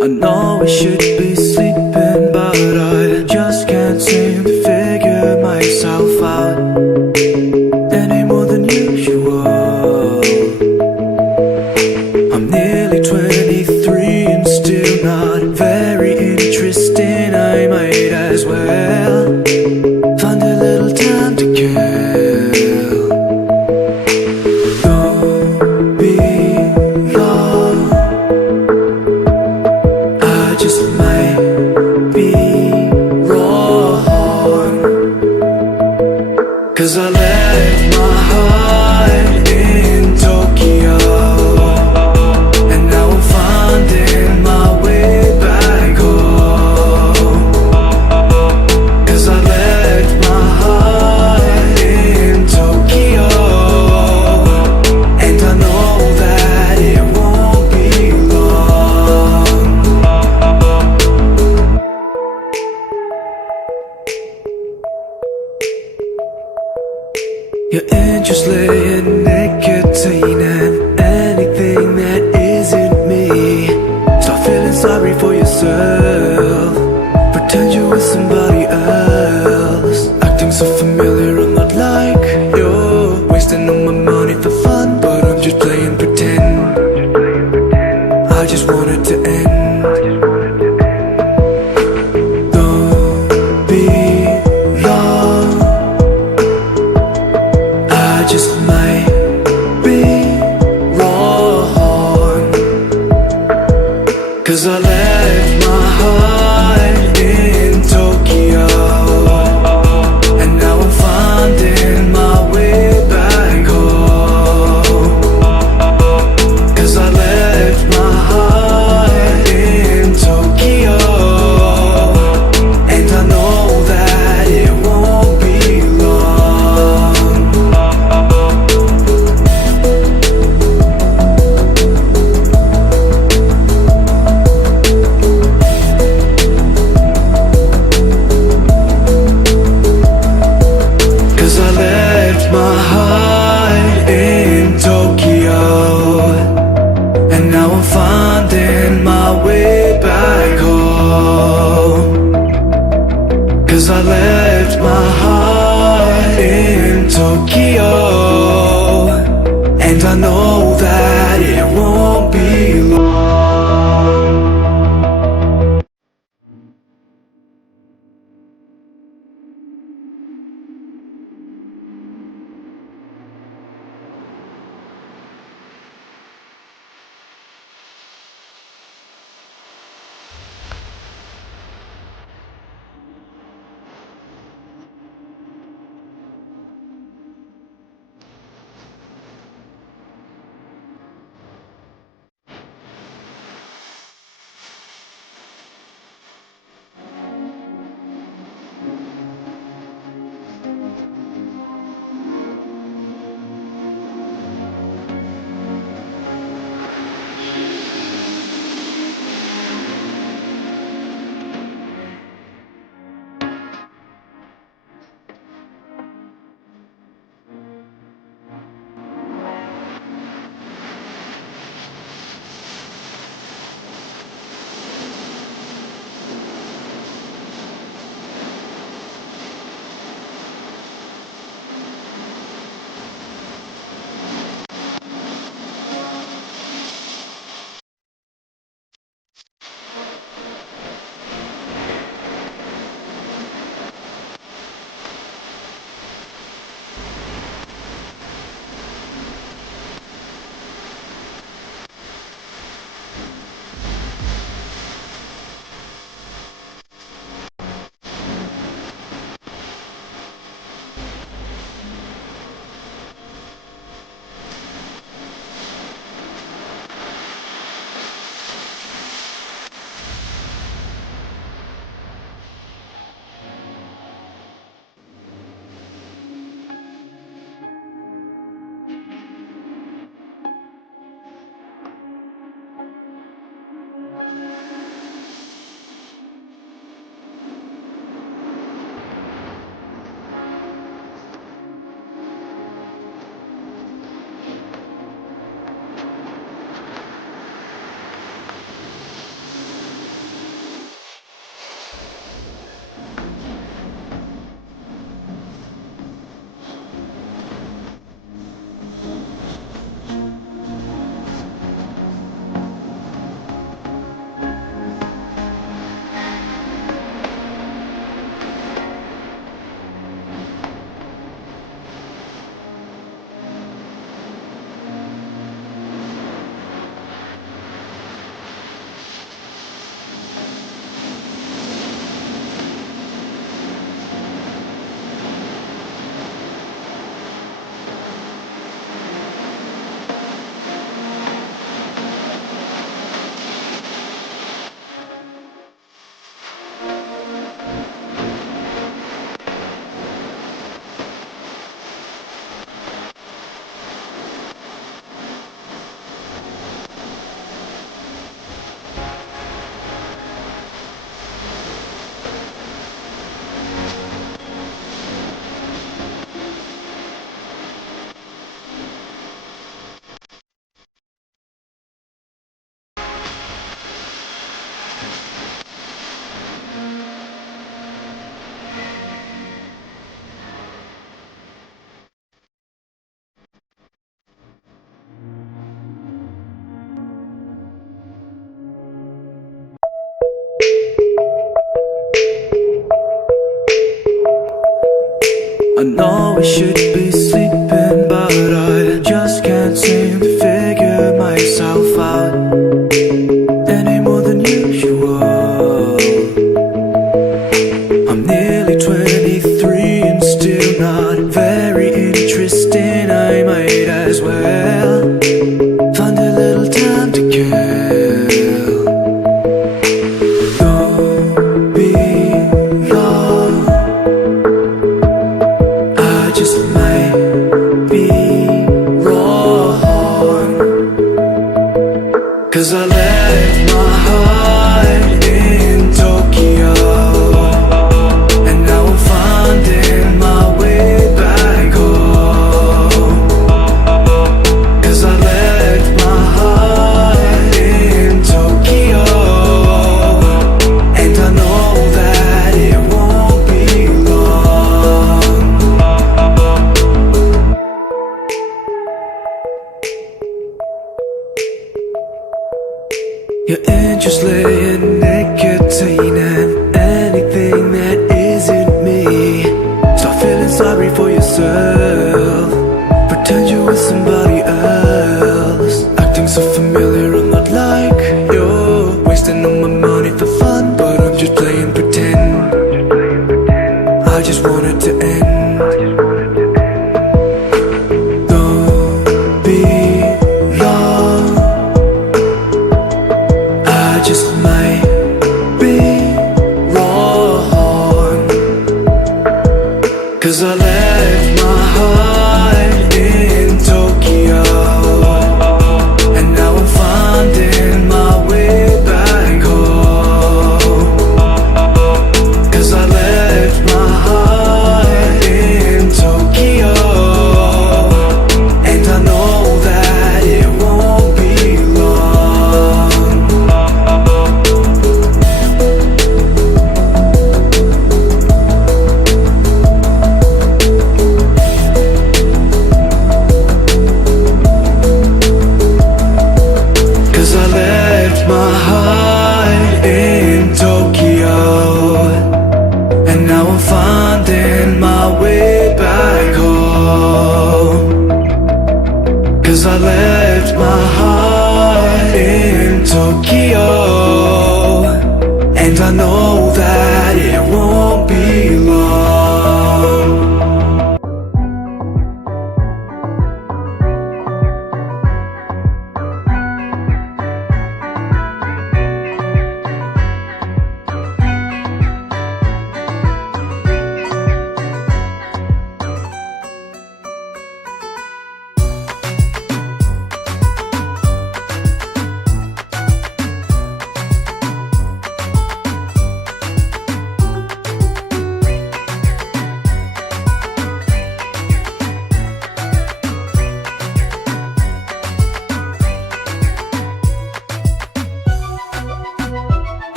I know I should be sleeping, but I just can't seem to figure myself out any more than usual. I'm nearly 23 and still not very interesting. I might as well find a little time to kill. Don't be long, I just might be wrong, 'cause I left my heart in Tokyo, and now I'm finding my way back home. 'Cause I left my heart in Tokyo, and I know that it won't be long. You're interested in nicotine and anything that isn't me. Start feeling sorry for yourself. Pretend you're with somebody else. Acting so familiar, I'm not like you. Wasting all my money for fun, but I'm just playing pretend. I just want it to end. Don't be long, I just might be wrong, 'cause I left my heart in Tokyo, and now I'm finding my way back home. 'Cause I left my heart in Tokyo, and I know that it won't be long. I left my heart in Tokyo, and now I'm finding my way back home. 'Cause I left my heart in Tokyo, and I know that it won't be long. I know I should be sleeping, but I just can't seem to figure myself out any more than usual. I'm nearly 23 and still not very interesting. I might as well find a little time to kill. Don't be long, I just might be wrong, 'cause I left my heart in Tokyo, and now I'm finding my way back home. 'Cause I left my heart in Tokyo, and I know that it won't be long. Your interest laying nicotine and anything that isn't me. Start feeling sorry for yourself, pretend you're with somebody else.